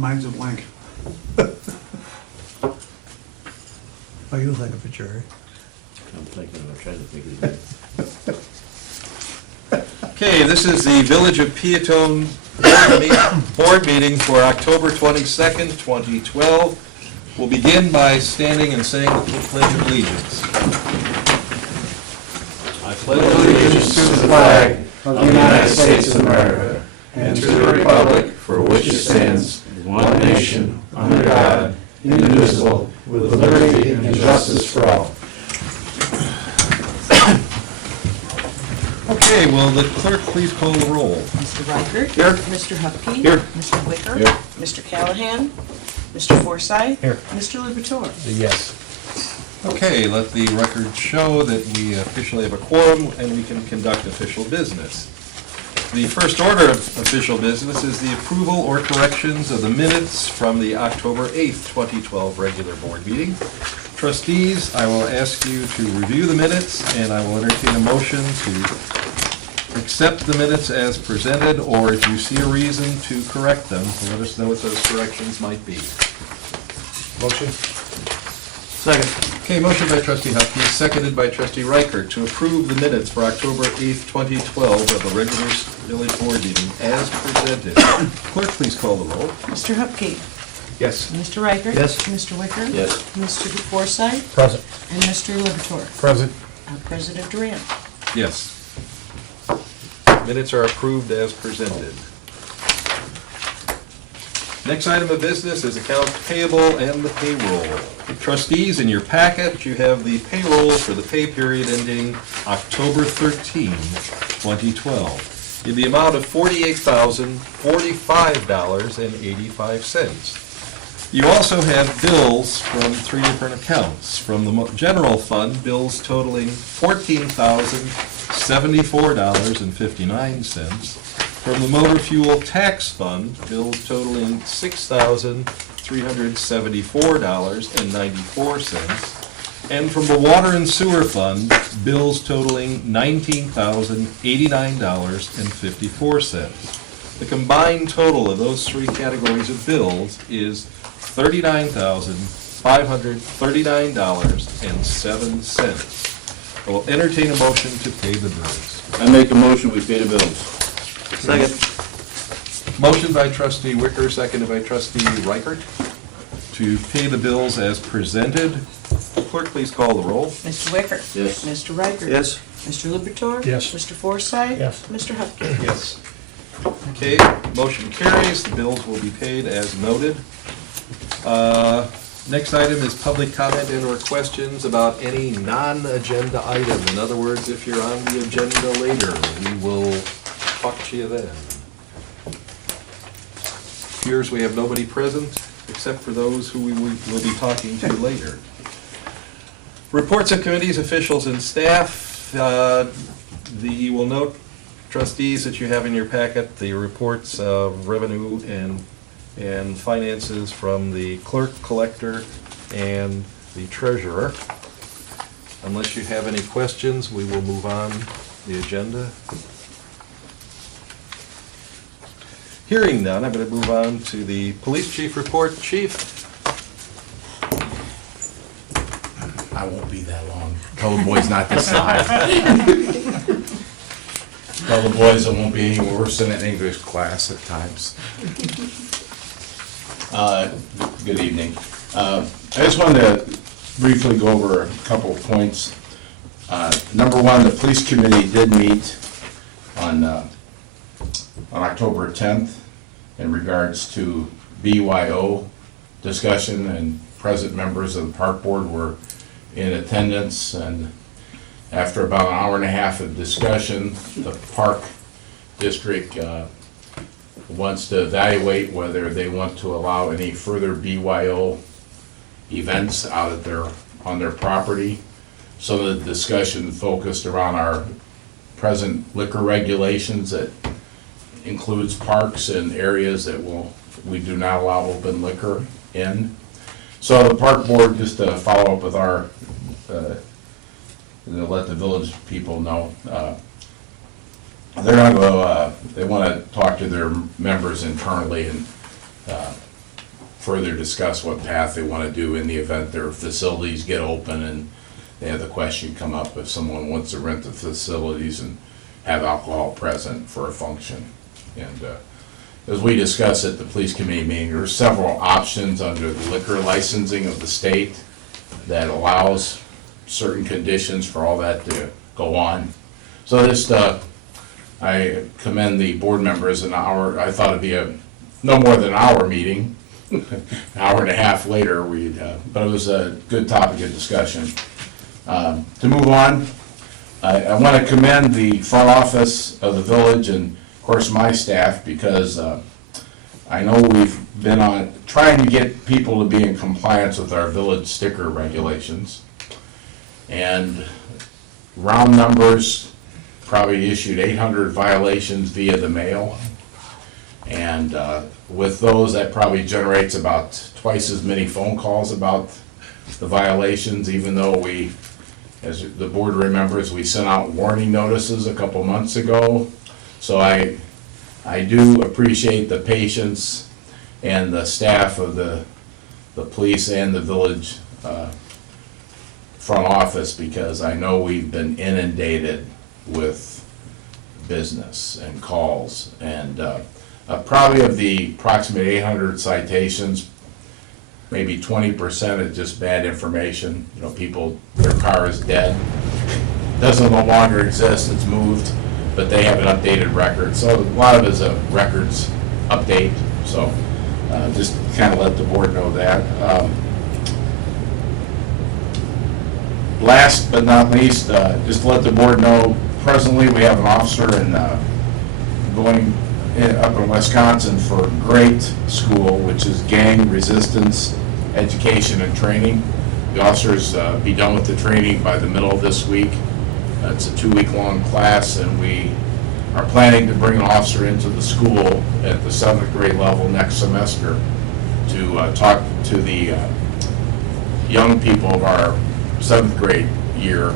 mine's a blank. Oh, you think of it, Jerry. I'm trying to think of it. Okay, this is the Village of Peotone board meeting for October 22nd, 2012. We'll begin by standing and saying the Pledge of Allegiance. I pledge allegiance To the flag of the United States of America and to the republic for which it stands, one nation, under God, indivisible, with liberty and justice for all. Okay, will the clerk please call the roll? Mr. Reichert? Here. Mr. Hupkey? Here. Mr. Wicker? Here. Mr. Callahan? Mr. Forsythe? Here. Mr. Liberatore? Yes. Okay, let the record show that we officially have a quorum and we can conduct official business. The first order of official business is the approval or corrections of the minutes from the October 8th, 2012 regular board meeting. Trustees, I will ask you to review the minutes and I will entertain a motion to accept the minutes as presented, or if you see a reason to correct them, let us know what those corrections might be. Motion? Second. Okay, motion by trustee Hupkey, seconded by trustee Reichert to approve the minutes for October 8th, 2012 of the regular village board meeting as presented. Clerk, please call the roll. Mr. Hupkey? Yes. Mr. Reichert? Yes. Mr. Wicker? Yes. Mr. Forsythe? Present. And Mr. Liberatore? Present. President Durant? Yes. Minutes are approved as presented. Next item of business is accounts payable and the payroll. Trustees, in your packet, you have the payroll for the pay period ending October 13, 2012, in the amount of $48,045.85. You also have bills from three different accounts. From the general fund, bills totaling $14,074.59. From the motor fuel tax fund, bills totaling $6,374.94. And from the water and sewer fund, bills totaling $19,089.54. The combined total of those three categories of bills is $39,539.07. I will entertain a motion to pay the bills. I make a motion, we pay the bills. Second. Motion by trustee Wicker, seconded by trustee Reichert to pay the bills as presented. Clerk, please call the roll. Mr. Wicker? Yes. Mr. Reichert? Yes. Mr. Liberatore? Yes. Mr. Forsythe? Yes. Mr. Hupkey? Yes. Okay, motion carries. The bills will be paid as noted. Next item is public comment and or questions about any non-agenda item. In other words, if you're on the agenda later, we will talk to you then. Appears we have nobody present except for those who we will be talking to later. Reports of committees, officials, and staff. You will note, trustees, that you have in your packet the reports of revenue and finances from the clerk, collector, and the treasurer. Unless you have any questions, we will move on the agenda. Hearing none, I'm going to move on to the police chief report. Chief? I won't be that long. Tell the boys not to sigh. Tell the boys it won't be any worse than an English class at times. Good evening. I just wanted to briefly go over a couple of points. Number one, the police committee did meet on October 10th in regards to BYO discussion, and present members of the park board were in attendance, and after about an hour and a half of discussion, the park district wants to evaluate whether they want to allow any further BYO events out of on their property. So the discussion focused around our present liquor regulations that includes parks and areas that we do not allow open liquor in. So the park board, just to follow up with our, to let the village people know, they're gonna go, they wanna talk to their members internally and further discuss what path they want to do in the event their facilities get open, and they have the question come up if someone wants to rent the facilities and have alcohol present for a function. And as we discussed at the police committee meeting, there are several options under the liquor licensing of the state that allows certain conditions for all that to go on. So just, I commend the board members. An hour, I thought it'd be no more than an hour meeting. An hour and a half later, but it was a good topic of discussion. To move on, I want to commend the front office of the village and, of course, my staff, because I know we've been on trying to get people to be in compliance with our village sticker regulations. And round numbers, probably issued 800 violations via the mail. And with those, that probably generates about twice as many phone calls about the violations, even though we, as the board remembers, we sent out warning notices a couple months ago. So I do appreciate the patience and the staff of the police and the village front office, because I know we've been inundated with business and calls. And probably of the approximately 800 citations, maybe 20% is just bad information. You know, people, their car is dead, doesn't no longer exist, it's moved, but they have an updated record. So a lot of it is a records update. So just kind of let the board know that. Last but not least, just to let the board know, presently we have an officer going up in Wisconsin for great school, which is gang resistance education and training. The officers be done with the training by the middle of this week. It's a 2-week-long class, and we are planning to bring an officer into the school at the 7th grade level next semester to talk to the young people of our 7th grade year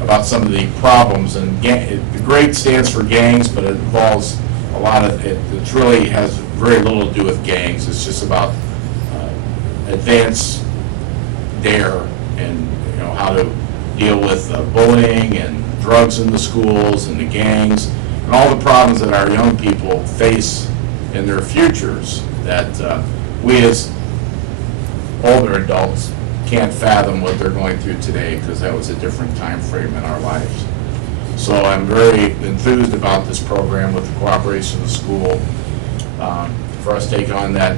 about some of the problems. And the grade stands for gangs, but it involves a lot of it. It really has very little to do with gangs. It's just about advanced DARE and how to deal with bullying and drugs in the schools and the gangs and all the problems that our young people face in their futures that we as older adults can't fathom what they're going through today, because that was a different time frame in our lives. So I'm very enthused about this program with the cooperation of the school for us to take on that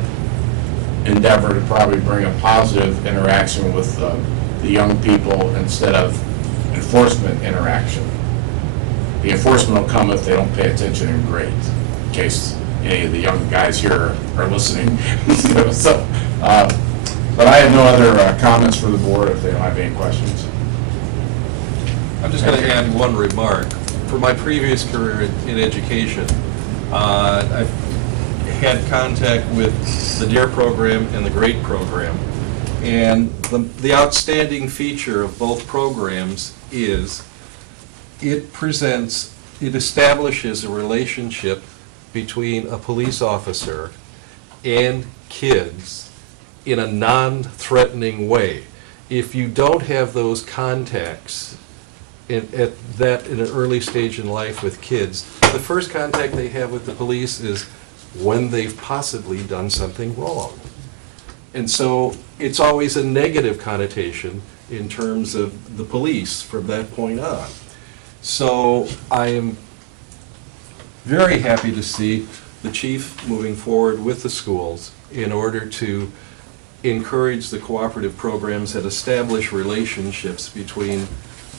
endeavor to probably bring a positive interaction with the young people instead of enforcement interaction. The enforcement will come if they don't pay attention in grade, in case any of the young guys here are listening. So, but I have no other comments for the board if they don't have any questions. I'm just going to add one remark. For my previous career in education, I've had contact with the DARE program and the GRADE program. And the outstanding feature of both programs is it establishes a relationship between a police officer and kids in a non-threatening way. If you don't have those contacts in an early stage in life with kids, the first contact they have with the police is when they've possibly done something wrong. And so it's always a negative connotation in terms of the police from that point on. So I am very happy to see the chief moving forward with the schools in order to encourage the cooperative programs that establish relationships between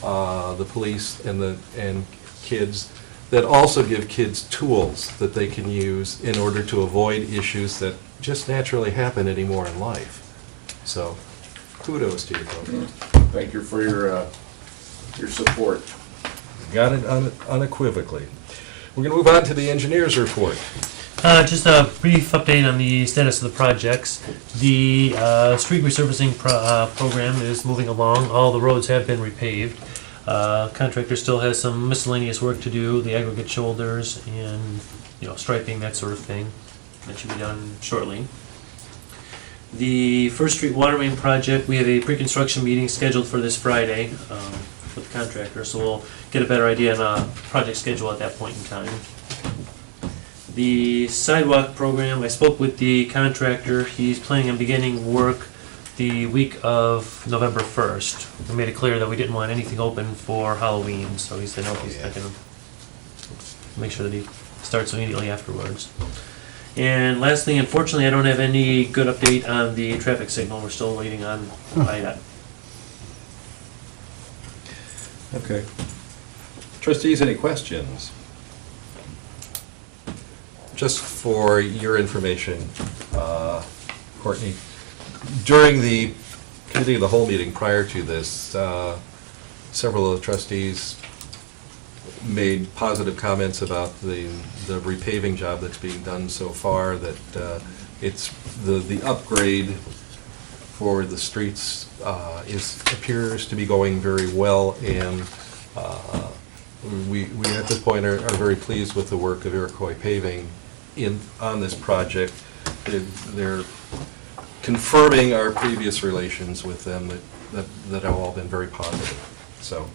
the police and kids, that also give kids tools that they can use in order to avoid issues that just naturally happen anymore in life. So kudos to your program. Thank you for your support. Got it unequivocally. We're going to move on to the engineer's report. Just a brief update on the status of the projects. The street resurfacing program is moving along. All the roads have been repaved. Contractor still has some miscellaneous work to do, the aggregate shoulders and striping, that sort of thing. That should be done shortly. The First Street Water Main project, we have a pre-construction meeting scheduled for this Friday with the contractor, so we'll get a better idea on a project schedule at that point in time. The sidewalk program, I spoke with the contractor. He's planning on beginning work the week of November 1st. We made it clear that we didn't want anything open for Halloween, so he said, no, he's not gonna make sure that he starts immediately afterwards. And lastly, unfortunately, I don't have any good update on the traffic signal. We're still waiting on IDOT. Okay. Trustees, any questions? Just for your information, Courtney, during the committee of the whole meeting prior to this, several of the trustees made positive comments about the repaving job that's being done so far, that it's the upgrade for the streets appears to be going very well, and we at this point are very pleased with the work of Iroquois Paving on this project. They're confirming our previous relations with them that have all been very positive. So,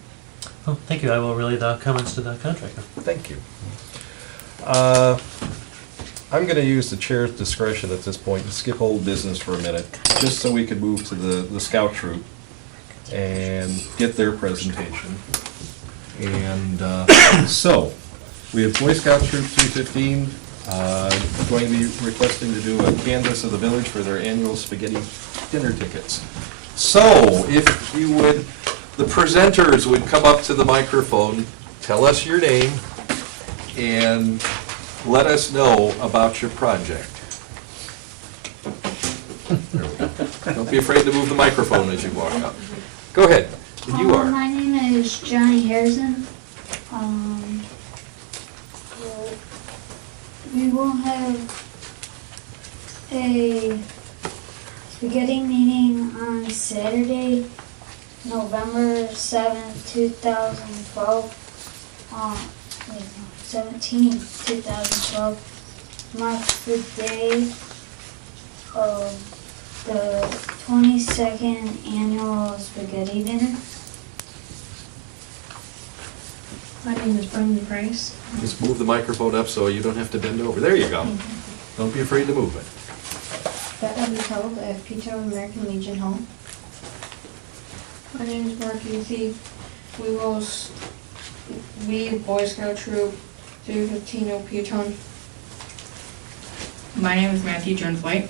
Oh, thank you. I will relay the comments to the contractor. thank you. I'm going to use the chair's discretion at this point and skip old business for a minute, just so we can move to the scout troop and get their presentation. And so, we have Boy Scout Troop 315 going to be requesting to do a canvass of the village for their annual spaghetti dinner tickets. So, if you would, the presenters would come up to the microphone, tell us your name, and let us know about your project. There we go. Don't be afraid to move the microphone as you walk up. Go ahead. And you are. My name is Johnny Harrison. We will have a spaghetti meeting on Saturday, November 7th, 2012. 17th, 2012. Marks the day of the 22nd annual spaghetti dinner. My name is Brendan Price. Just move the microphone up so you don't have to bend over. There you go. Don't be afraid to move it. That will be held at Peotone American Legion Home. My name is Mark Youthy. We Boy Scout Troop 315 of Peotone. My name is Matthew Jones White.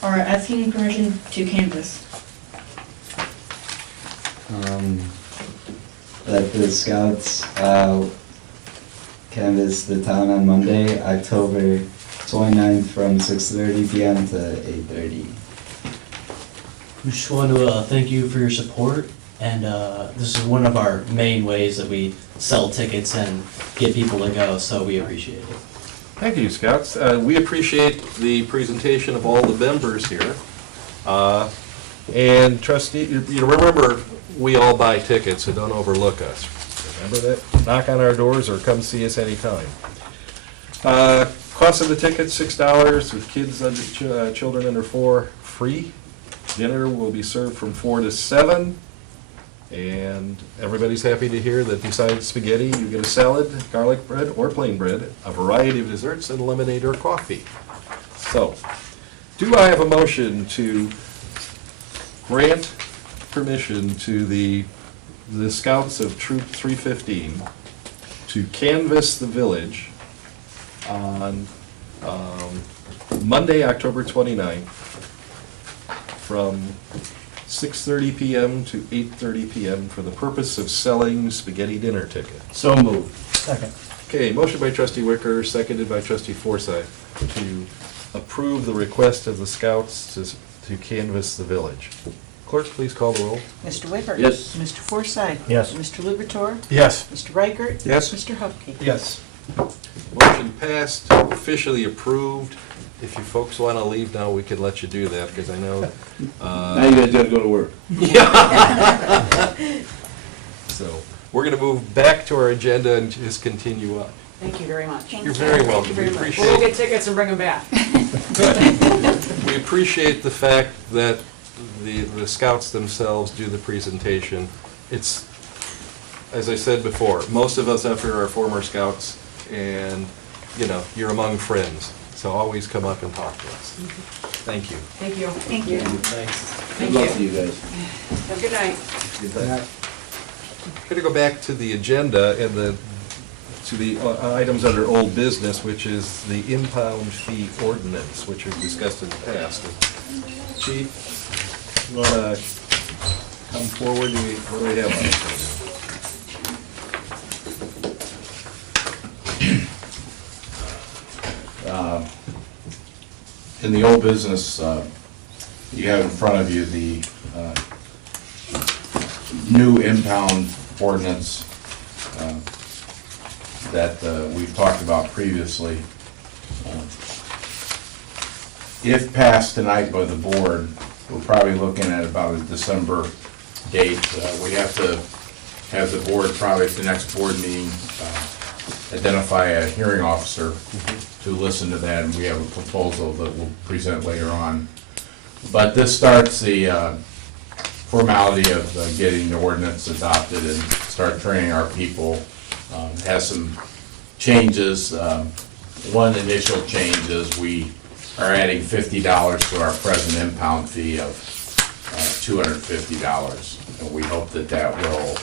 Are asking permission to canvass. That the Scouts canvass the town on Monday, October 29th from 6:30 p.m. to 8:30. We just want to thank you for your support, and this is one of our main ways that we sell tickets and get people to go, so we appreciate it. Thank you, Scouts. We appreciate the presentation of all the members here. And trustee, you remember, we all buy tickets, so don't overlook us. Remember that? Knock on our doors or come see us anytime. Cost of the ticket, $6, with kids under, children under 4, free. Dinner will be served from 4 to 7. And everybody's happy to hear that besides spaghetti, you get a salad, garlic bread, or plain bread, a variety of desserts, and lemonade or coffee. So, do I have a motion to grant permission to the Scouts of Troop 315 to canvass the village on Monday, October 29th, from 6:30 p.m. to 8:30 p.m. for the purpose of selling spaghetti dinner tickets? So moved. Second. Okay, motion by trustee Wicker, seconded by trustee Forsythe, to approve the request of the Scouts to canvass the village. Clerk, please call the roll. Mr. Wicker? Yes. Mr. Forsythe? Yes. Mr. Liberatore? Yes. Mr. Reichert? Yes. Mr. Hupkey? Yes. Motion passed, officially approved. If you folks want to leave now, we can let you do that, because I know. Now you guys gotta go to work. So, we're going to move back to our agenda and just continue on. Thank you very much. You're very welcome. Thank you very We much. appreciate We'll go it. get tickets and bring them back. we appreciate the fact that the scouts themselves do the presentation. It's, as I said before, most of us after are former scouts, and, you know, you're among friends, so always come up and talk to us. Thank you. Thank you. Thank you. Good luck to you guys. Have a good night. I'm going to go back to the agenda and to the items under old business, which is the impound fee ordinance, which we've discussed in the past. Chief, you want to come forward? What do we have on Uh, In the old business, you have in front of you the new impound ordinance that we've talked about previously. If passed tonight by the board, we're probably looking at about a December date. We have to have the board, probably at the next board meeting, identify a hearing officer to listen to that, and we have a proposal that we'll present later on. But this starts the formality of getting the ordinance adopted and start training our people. Has some changes. One initial change is we are adding $50 to our present impound fee of $250. And we hope that that will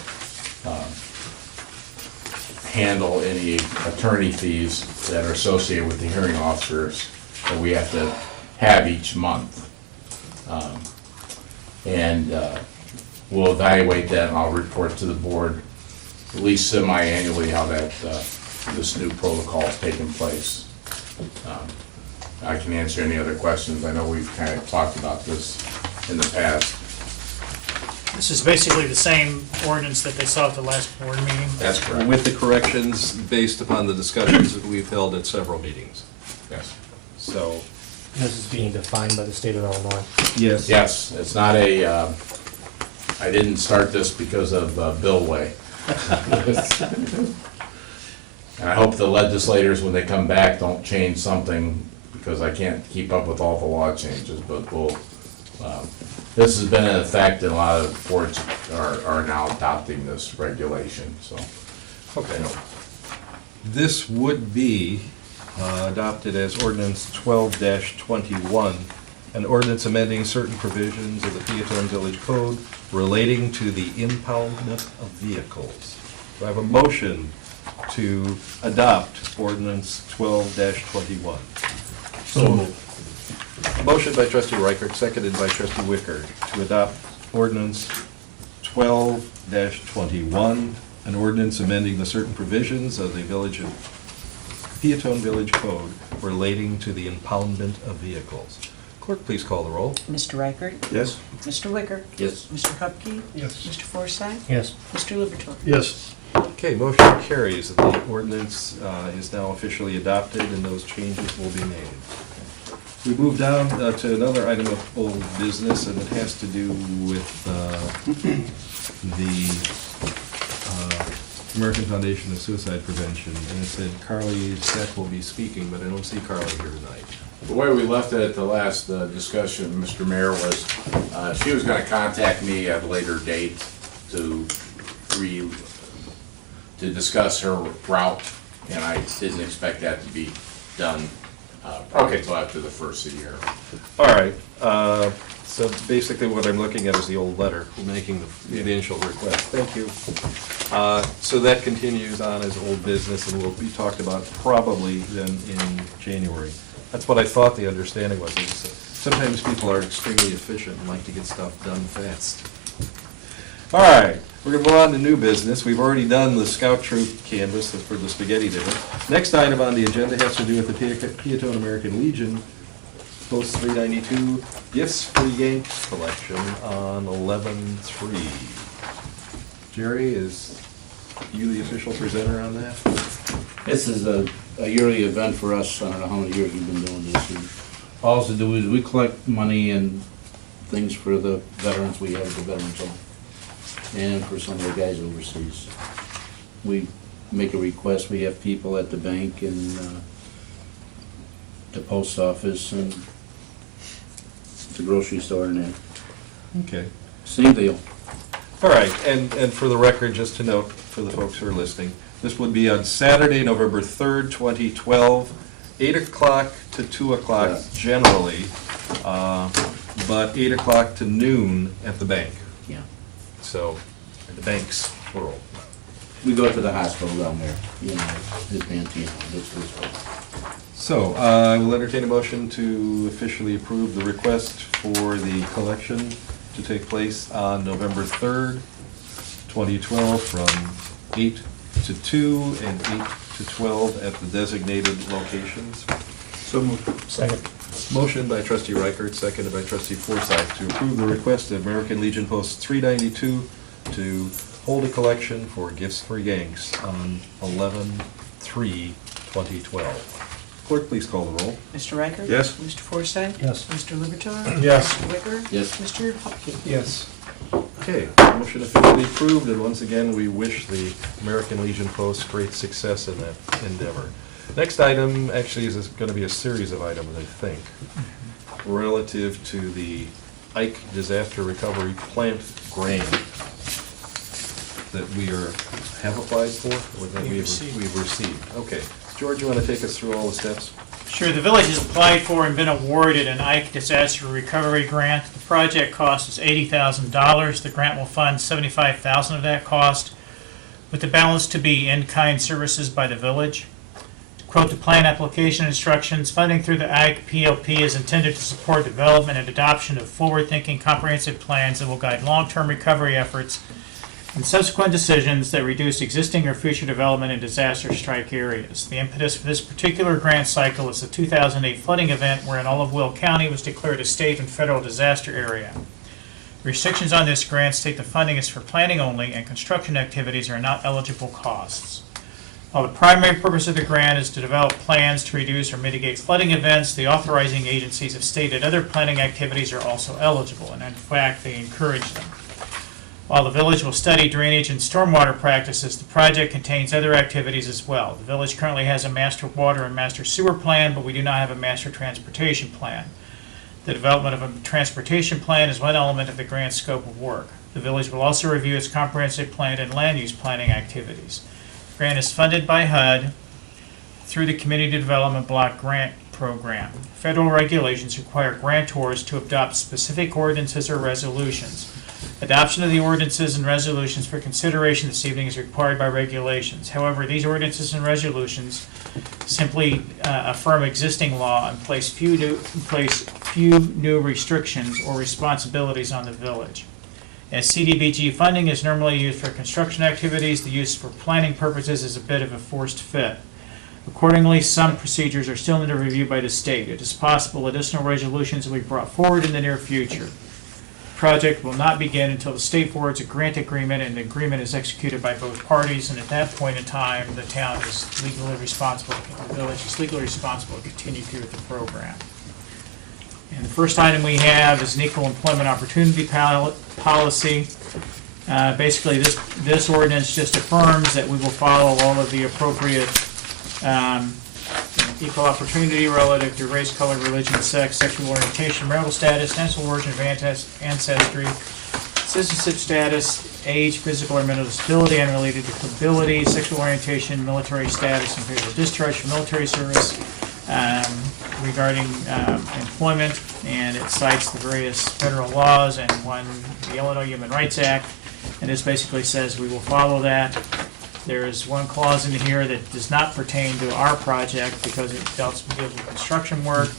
handle any attorney fees that are associated with the hearing officers that we have to have each month. And we'll evaluate that, and I'll report to the board at least semi-annually how that this new protocol is taking place. I can answer any other questions. I know we've kind of talked about this in the past. This is basically the same ordinance that they saw at the last board meeting. That's it? correct. With the corrections based upon the discussions that we've held at several meetings. Yes. So, This is being defined by the state of Illinois. yes. Yes, it's not a, I didn't start this because of Bill Way. And I hope the legislators, when they come back, don't change something, because I can't keep up with all the law changes, but we'll, this has been in effect, and a lot of boards are now adopting this regulation, so. Okay. This would be adopted as ordinance 12-21, an ordinance amending certain provisions of the Peotone Village Code relating to the impoundment of vehicles. Do I have a motion to adopt ordinance 12-21? So moved. Motion by trustee Reichert, seconded by trustee Wicker, to adopt ordinance 12-21, an ordinance amending the certain provisions of the Peotone Village Code relating to the impoundment of vehicles. Clerk, please call the roll. Mr. Reichert? Yes. Mr. Wicker? Yes. Mr. Hupkey? Yes. Mr. Forsythe? Yes. Mr. Liberatore? Yes. Okay, motion carries. The ordinance is now officially adopted, and those changes will be made. We move down to another item of old business, and it has to do with the American Foundation of Suicide Prevention. And it said Carly Steck will be speaking, but I don't see Carly here tonight. The way we left it at the last discussion, Mr. Mayor, was she was gonna contact me at a later date to discuss her route, and I didn't expect that to be done probably Okay. until after the first of the year. All right, so basically what I'm looking at is the old letter, making the initial request. Thank you. So that continues on as old business and will be talked about probably then in January. That's what I thought the understanding was. Sometimes people are extremely efficient and like to get stuff done fast. All right, we're gonna move on to new business. We've already done the scout troop canvas for the spaghetti dinner. Next item on the agenda has to do with the Peotone American Legion Post 392 Gifts for Yanks collection on 11/3. Jerry, is you the official presenter on that? This is a yearly event for us. I don't know how many years we've been doing this. And all to do is we collect money and things for the veterans we have at the Veterans Home, and for some of the guys overseas. We make a request. We have people at the bank and the post office and It's a grocery store in there. Okay. Same deal. All right, and for the record, just to note for the folks who are listening, this would be on Saturday, November 3rd, 2012, 8 o'clock to 2 o'clock Yeah. generally, but 8 o'clock to noon at the bank. Yeah. So, the banks, plural. We go to the hospital down there, you know, his Pantino, this way. So, I will entertain a motion to officially approve the request for the collection to take place on November 3rd, 2012, from 8 to 2 and 8 to 12 at the designated locations. So moved. Second. Motion by trustee Reichert, seconded by trustee Forsythe, to approve the request of American Legion Post 392 to hold a collection for gifts for Yanks on 11/3/2012. Clerk, please call the roll. Mr. Riker? Yes. Mr. Forsythe? Yes. Mr. Liberatore? Yes. Mr. Wicker? Yes. Mr. Hupkey? Yes. Okay, motion officially approved, and once again, we wish the American Legion Post great success in that endeavor. Next item actually is going to be a series of items, I think, relative to the Ike Disaster Recovery Plant grant that have applied for, or that We've we've received. Okay, George, you want to take us through all the steps? Sure, the village has applied for and been awarded an Ike Disaster Recovery Grant. The project cost is $80,000. The grant will fund $75,000 of that cost, with the balance to be in-kind services by the village. To quote the plan application instructions, funding through the Ike PLP is intended to support development and adoption of forward-thinking comprehensive plans that will guide long-term recovery efforts and subsequent decisions that reduce existing or future development in disaster strike areas. The impetus for this particular grant cycle is the 2008 flooding event wherein all of Will County was declared a state and federal disaster area. Restrictions on this grant state the funding is for planning only and construction activities are not eligible costs. While the primary purpose of the grant is to develop plans to reduce or mitigate flooding events, the authorizing agencies have stated other planning activities are also eligible, and in fact, they encourage them. While the village will study drainage and stormwater practices, the project contains other activities as well. The village currently has a master water and master sewer plan, but we do not have a master transportation plan. The development of a transportation plan is one element of the grant scope of work. The village will also review its comprehensive plan and land use planning activities. The grant is funded by HUD through the Community Development Block Grant Program. Federal regulations require grantors to adopt specific ordinances or resolutions. Adoption of the ordinances and resolutions for consideration this evening is required by regulations. However, these ordinances and resolutions simply affirm existing law and place few new restrictions or responsibilities on the village. As CDBG funding is normally used for construction activities, the use for planning purposes is a bit of a forced fit. Accordingly, some procedures are still under review by the state. It is possible additional resolutions will be brought forward in the near future. Project will not begin until the state forwards a grant agreement and the agreement is executed by both parties, and at that point in time, the town is legally responsible, the village is legally responsible to continue through with the program. And the first item we have is an equal employment opportunity policy. Basically, this ordinance just affirms that we will follow all of the appropriate equal opportunity relative to race, color, religion, sex, sexual orientation, marital status, national origin of ancestry, citizenship status, age, physical or mental disability unrelated to ability, sexual orientation, military status, and favorable discharge from military service, regarding employment, and it cites the various federal laws and the Illinois Human Rights Act, and this basically says we will follow that. There is one clause in here that does not pertain to our project because it deals with construction work,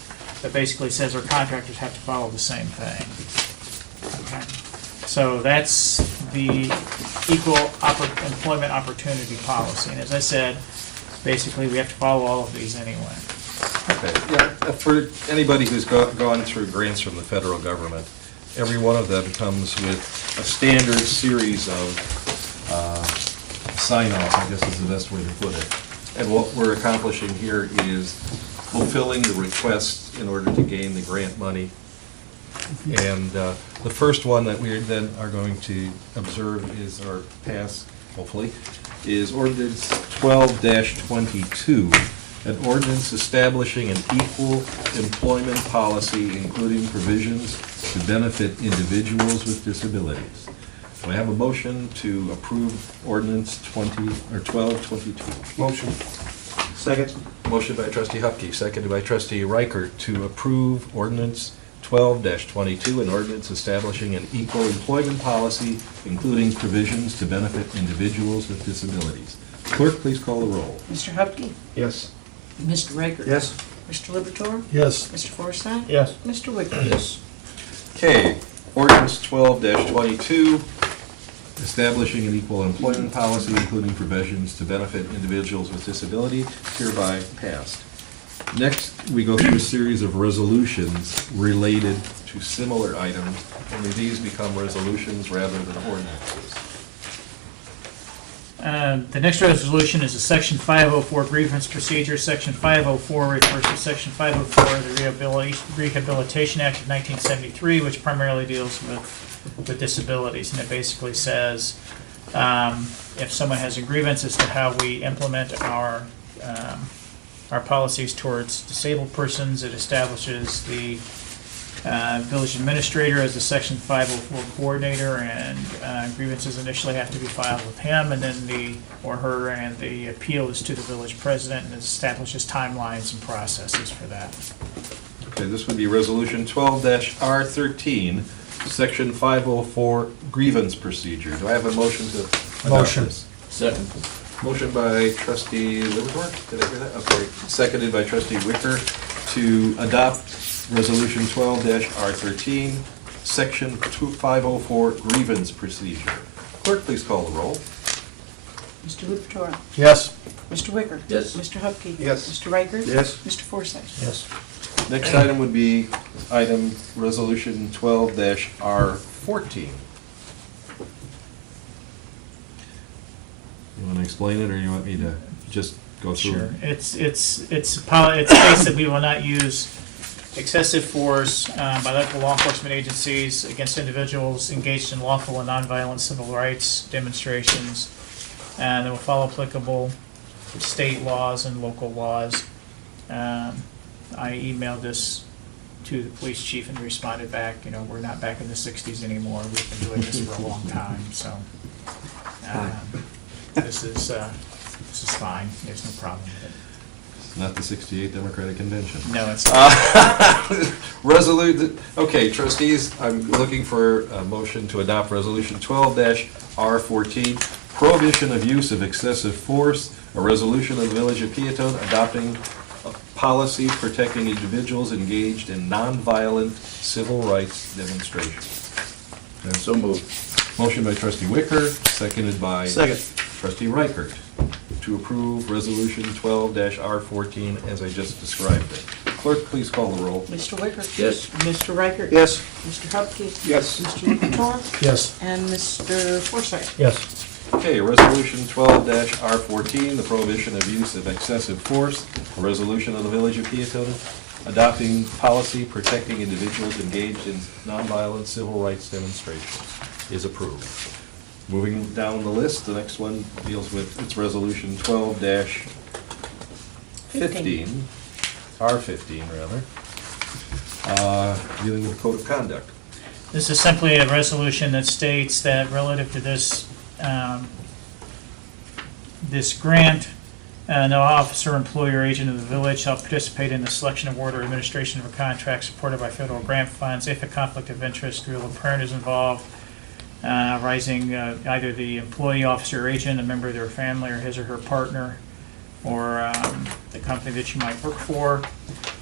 that basically says our contractors have to follow the same thing. Okay. So that's the equal employment opportunity policy. And as I said, basically we have to follow all of these anyway. Okay, yeah, for anybody who's gone through grants from the federal government, every one of them comes with a standard series of sign-off, I guess is the best way to put it. And what we're accomplishing here is fulfilling the request in order to gain the grant money. And the first one that we then are going to observe is, or pass, hopefully, is ordinance 12-22, an ordinance establishing an equal employment policy including provisions to benefit individuals with disabilities. Do I have a motion to approve ordinance 1222? Motion. Second. Motion by trustee Hupkey, seconded by trustee Reichert to approve ordinance 12-22, an ordinance establishing an equal employment policy, including provisions to benefit individuals with disabilities. Clerk, please call the roll. Mr. Hupkey? Yes. Mr. Riker? Yes. Mr. Liberatore? Yes. Mr. Forsythe? Yes. Mr. Wicker? Yes. Okay, ordinance 12-22, establishing an equal employment policy, including provisions to benefit individuals with disability, hereby passed. Next, we go through a series of resolutions related to similar items, only these become resolutions rather than ordinances. The next resolution is a Section 504 grievance procedure. Section 504 refers to Section 504 of the Rehabilitation Act of 1973, which primarily deals with disabilities. And it basically says if someone has a grievance as to how we implement our policies towards disabled persons, it establishes the village administrator as the Section 504 coordinator, and grievances initially have to be filed with him, and then or her, and the appeal is to the village president, and it establishes timelines and processes for that. Okay, this would be resolution 12-R13, section 504 grievance procedure. Do I have a motion to adopt Motion. this? Second. Motion by trustee Livermore, did I hear that? Okay, seconded by trustee Wicker to adopt resolution 12-R13, section 504 grievance procedure. Clerk, please call the roll. Mr. Liberatore? Yes. Mr. Wicker? Yes. Mr. Hupkey? Yes. Mr. Riker? Yes. Mr. Forsythe? Yes. Next item would be item resolution 12-R14. You want to explain it, or you want me to just go through? Sure. It states that we will not use excessive force by local law enforcement agencies against individuals engaged in lawful and nonviolent civil rights demonstrations, and it will follow applicable state laws and local laws. I emailed this to the police chief and responded back, we're not back in the 60s anymore. We've been doing this for a long time, so this is fine. There's no problem with it. Not the 68 Democratic Convention. No, it's not. Okay, trustees, I'm looking for a motion to adopt resolution 12-R14, prohibition of use of excessive force, a resolution of the Village of Peotone adopting a policy protecting individuals engaged in nonviolent civil rights demonstrations. And so moved. Motion by trustee Wicker, seconded by Second. trustee Reichert, to approve resolution 12-R14 as I just described it. Clerk, please call the roll. Mr. Wicker? Yes. Mr. Riker? Yes. Mr. Hupkey? Yes. Mr. Liberatore? Yes. And Mr. Forsythe? Yes. Okay, resolution 12-R14, the prohibition of use of excessive force, a resolution of the Village of Peotone adopting policy protecting individuals engaged in nonviolent civil rights demonstrations is approved. Moving down the list, the next one deals with, it's resolution 12-15, R15 rather, dealing with code of conduct. This is simply a resolution that states that relative to this grant, no officer, employee, or agent of the village shall participate in the selection, award, or administration of a contract supported by federal grant funds if a conflict of interest, real apparent, is involved, arising either the employee, officer, or agent, a member of their family, or his or her partner, or the company that you might work for.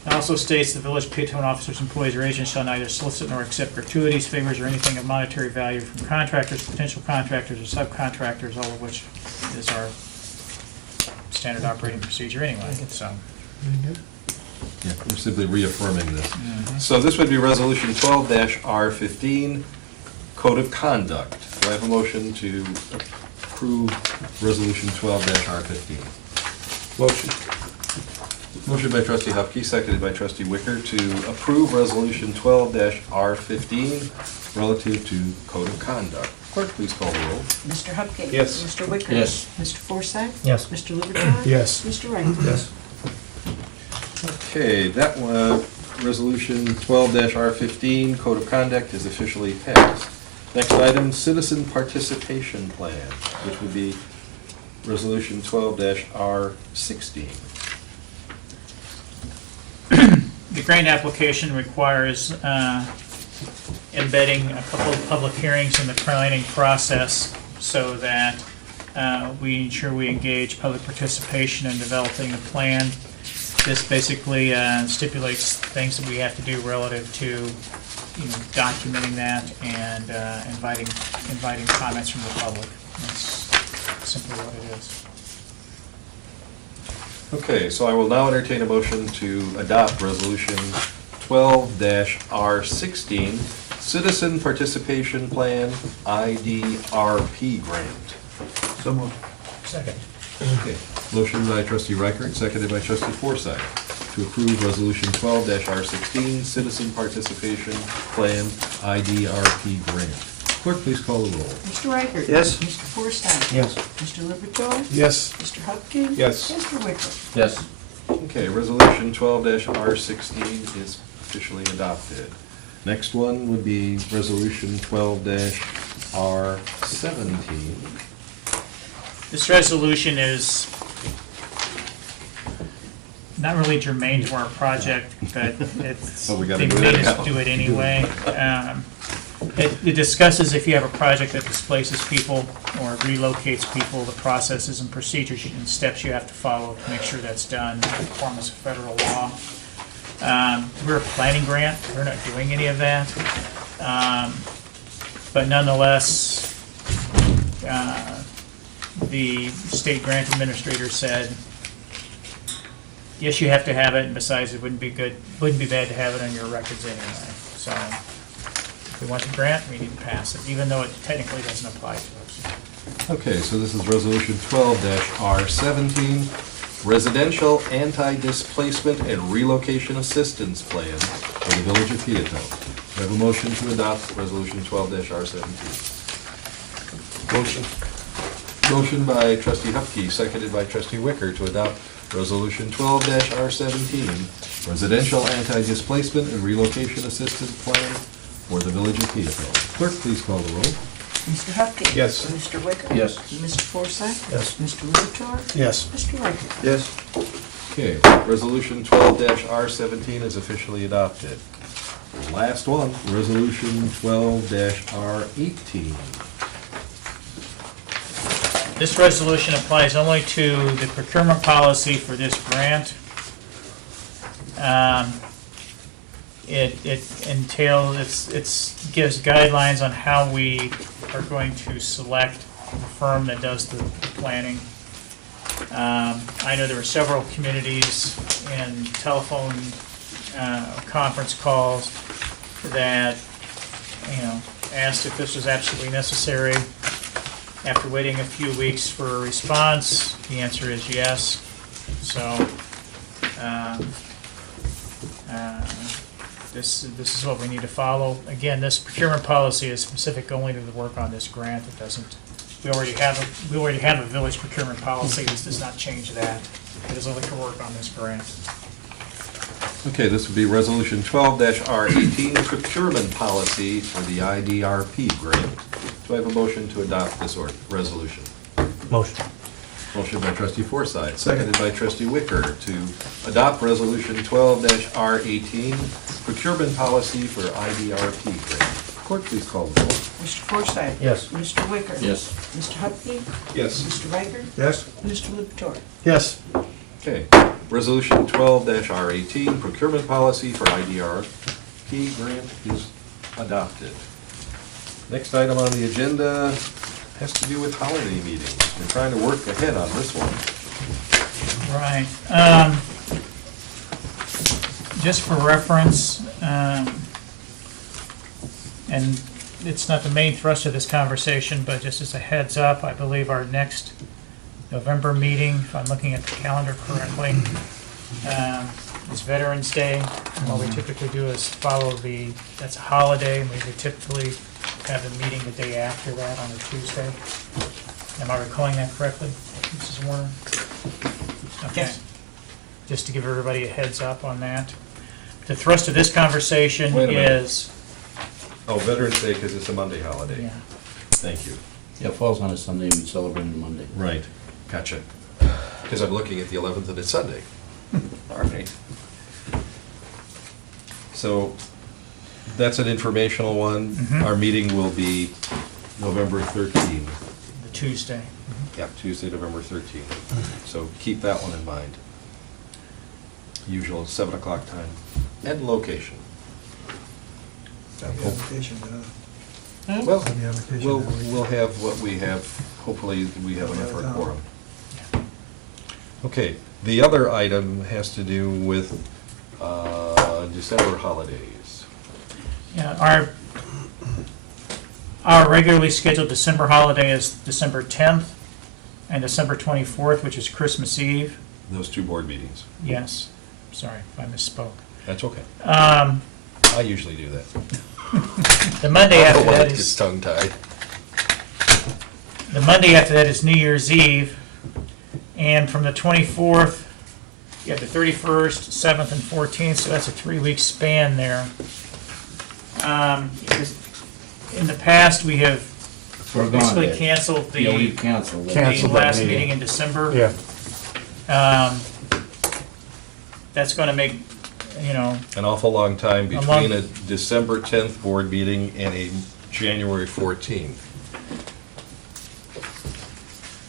It also states the village Peotone officers, employees, or agents shall neither solicit nor accept gratuities, favors, or anything of monetary value from contractors, potential contractors, or subcontractors, all of which is our standard operating procedure anyway, so. Yeah, we're simply reaffirming this. So this would be resolution 12-R15, code of conduct. Do I have a motion to approve resolution 12-R15? Motion. Motion by trustee Hupkey, seconded by trustee Wicker to approve resolution 12-R15 relative to code of conduct. Clerk, please call the roll. Mr. Hupkey? Yes. Mr. Wicker? Yes. Mr. Forsythe? Yes. Mr. Liberatore? Yes. Mr. Riker? Yes. Okay, that one, Resolution 12-R15, Code of Conduct, is officially passed. Next item, Citizen Participation Plan, which would be Resolution 12-R16. The grant application requires embedding a couple of public hearings in the planning process so that we ensure we engage public participation in developing the plan. This basically stipulates things that we have to do relative to, documenting that and inviting comments from the public. That's simply what it is. Okay, so I will now entertain a motion to adopt Resolution 12-R16, Citizen Participation Plan, IDRP Grant. So moved. Second. Okay, motion by trustee Reichert, seconded by trustee Forsythe, to approve Resolution 12-R16, Citizen Participation Plan, IDRP Grant. Clerk, please call the roll. Mr. Reichert? Yes. Mr. Forsythe? Yes. Mr. Liberatore? Yes. Mr. Hupkey? Yes. Mr. Wicker? Yes. Okay, Resolution 12-R16 is officially adopted. Next one would be Resolution 12-R17. This resolution is not really germane to our project, but it's, Oh, we gotta they do made it us now. do it anyway. It discusses if you have a project that displaces people or relocates people, the processes and procedures and steps you have to follow to make sure that's done in conformance with federal law. We're a planning grant, we're not doing any of that. But nonetheless, the state grant administrator said, yes, you have to have it, and besides, it wouldn't be bad to have it on your records anyway. So, if we want the grant, we need to pass it, even though it technically doesn't apply to us. Okay, so this is Resolution 12-R17, Residential Anti-Displacement and Relocation Assistance Plan for the Village of Peotone. Do I have a motion to adopt Resolution 12-R17? Motion. Motion by trustee Hupkey, seconded by trustee Wicker, to adopt Resolution 12-R17, Residential Anti-Displacement and Relocation Assistance Plan for the Village of Peotone. Clerk, please call the roll. Mr. Hupkey? Yes. Mr. Wicker? Yes. Mr. Forsythe? Yes. Mr. Liberatore? Yes. Mr. Reichert? Yes. Okay, Resolution 12-R17 is officially adopted. Last one, Resolution 12-R18. This resolution applies only to the procurement policy for this grant. It entails, it gives guidelines on how we are going to select the firm that does the planning. I know there were several communities and telephone conference calls that, asked if this was absolutely necessary. After waiting a few weeks for a response, the answer is yes. So, this is what we need to follow. Again, this procurement policy is specific only to the work on this grant. It doesn't, we already have a village procurement policy. This does not change that. It is only to work on this grant. Okay, this would be Resolution 12-R18, Procurement Policy for the IDRP Grant. Do I have a motion to adopt this resolution? Motion. Motion by trustee Forsythe, seconded by trustee Wicker, to adopt Resolution 12-R18, Procurement Policy for IDRP Grant. Clerk, please call the roll. Mr. Forsythe? Yes. Mr. Wicker? Yes. Mr. Hupkey? Yes. Mr. Reichert? Yes. Mr. Liberatore? Yes. Okay, Resolution 12-R18, Procurement Policy for IDRP Grant is adopted. Next item on the agenda has to do with holiday meetings. We're trying to work ahead on this one. Right. Just for reference, and it's not the main thrust of this conversation, but just as a heads up, I believe our next November meeting, if I'm looking at the calendar correctly, is Veterans Day. And what we typically do is follow that's a holiday, and we would typically have a meeting the day after that on a Tuesday. Am I recalling that correctly, Mrs. Warner? Okay. Yes. Just to give everybody a heads up on that. the thrust of this conversation Wait a minute. is, Oh, Veterans Day, because it's a Monday holiday. yeah. Thank you. Yeah, it falls on a Sunday, we celebrate on Monday. Right, gotcha. Because I'm looking at the 11th and it's Sunday. All right. So, that's an informational one. Mhm. Our meeting will be November 13. The Tuesday. Yeah, Tuesday, November 13. So keep that one in mind. Usual 7 o'clock time and location. Well, we'll have what we have, hopefully we have enough for a quorum. Okay, the other item has to do with December holidays. Yeah, our regularly scheduled December holiday is December 10th and December 24th, which is Christmas Eve. Those two board meetings. Yes, sorry if I misspoke. That's okay. Um, I usually do that. The Monday I'm after the one that that gets is, tongue-tied. the Monday after that is New Year's Eve. And from the 24th, you have the 31st, 7th, and 14th, so that's a 3-week span there. In the past, we have Foregone basically that. canceled Yeah, we the canceled that. Canceled that last meeting. meeting in December. Yeah. That's gonna make, you know, An awful long time A between long- a December 10th board meeting and a January 14th.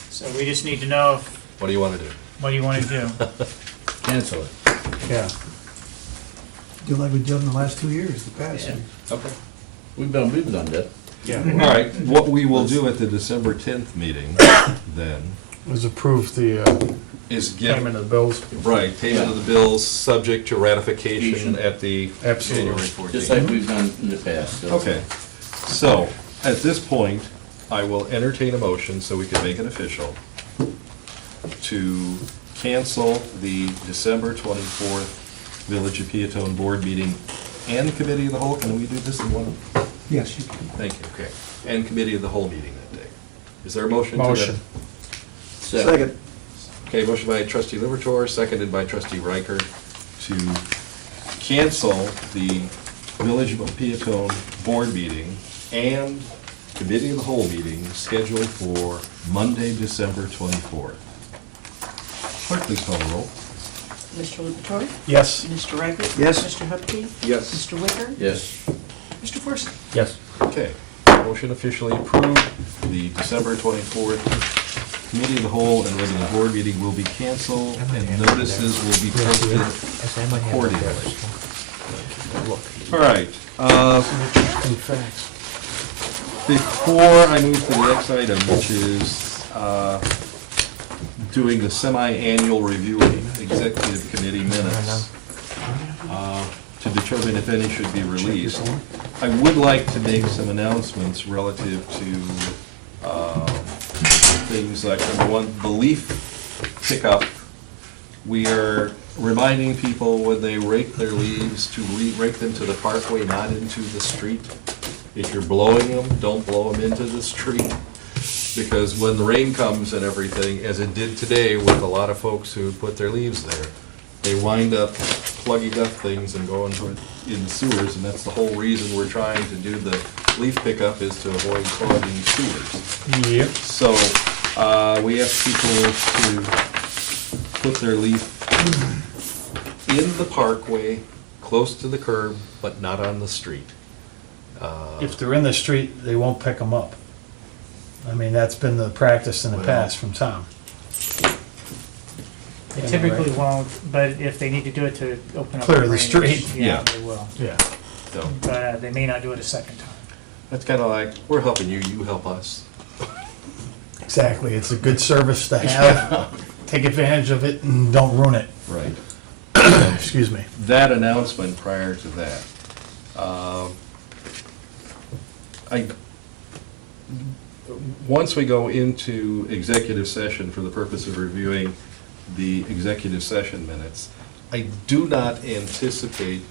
so we just need to know What do you want to do? what you wanna do. Cancel it. Yeah. Do like we've done the last 2 years, the past. Yeah. Okay. We've done that. Yeah. All right, what we will do at the December 10th meeting then Was approve the is give, payment of the bills. right, payment of the bills subject to ratification at the Absolutely. January 14th. Just like we've done in the past. so. Okay, so at this point, I will entertain a motion so we can make it official to cancel the December 24th Village of Peotone Board meeting and Committee of the Whole. Can we do this in one? Yes, you can. Thank you, okay. And Committee of the Whole meeting that day. Is there a motion to that? Motion. Second. Okay, motion by trustee Libertor, seconded by trustee Riker to cancel the Village of Peotone Board meeting and Committee of the Whole meeting scheduled for Monday, December 24th. Clerk, please call the roll. Mr. Lupatori? Yes. Mr. Riker? Yes. Mr. Hupkey? Yes. Mr. Wicker? Yes. Mr. Forsythe? Yes. Okay, motion officially approved. The December 24th Committee of the Whole and regular board meeting will be canceled and notices will be posted accordingly. All right, before I move to the next item, which is doing the semi-annual review of executive committee minutes to determine if any should be released, I would like to make some announcements relative to things like, number one, the leaf pickup. We are reminding people when they rake their leaves to rake them to the parkway, not into the street. If you're blowing them, don't blow them into the street. Because when the rain comes and everything, as it did today with a lot of folks who put their leaves there, they wind up plugging up things and going in sewers, and that's the whole reason we're trying to do the leaf pickup, is to avoid clogging sewers. Yep. So, we ask people to put their leaf in the parkway, close to the curb, but not on the street. If they're in the street, they won't pick them up. I mean, that's been the practice in the Well. past from Tom. They typically won't, but if they need to do it to open up. Clear the drainage, street. Yeah, Yeah. they will. Yeah. So, But they may not do it a second time. that's kind of like, we're helping you, you help us. Exactly. It's a good service to have. Take advantage of it and don't ruin it. Right. Excuse me. That announcement prior to that. Once we go into executive session for the purpose of reviewing the executive session minutes, I do not anticipate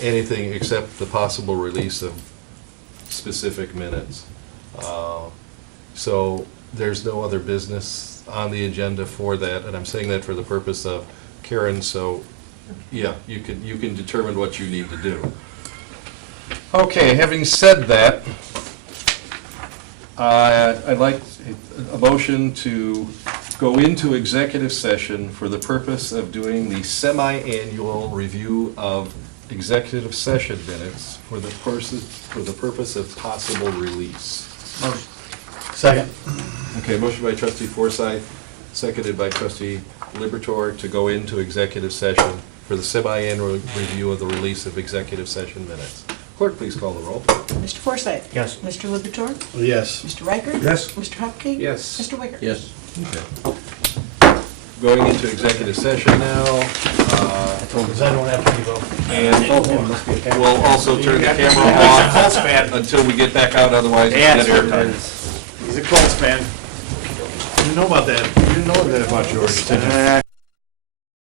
anything except the possible release of specific minutes. So there's no other business on the agenda for that, and I'm saying that for the purpose of Karen, so Yeah, you can determine what you need to do. Okay, having said that, I'd like a motion to go into executive session for the purpose of doing the semi-annual review of executive session minutes for the purpose of possible release. Second. Okay, motion by trustee Forsythe, seconded by trustee Liberatore to go into executive session for the semi-annual review of the release of executive session minutes. Clerk, please call the roll. Mr. Forsythe? Yes. Mr. Liberatore? Yes. Mr. Riker? Yes. Mr. Hupkey? Yes. Mr. Wicker? Yes. Going into executive session now, Because I don't have to vote. and we'll also turn the camera off until we get back out, otherwise it's dead air time. He's a Colts fan. You know about that. You didn't know that about George, did you?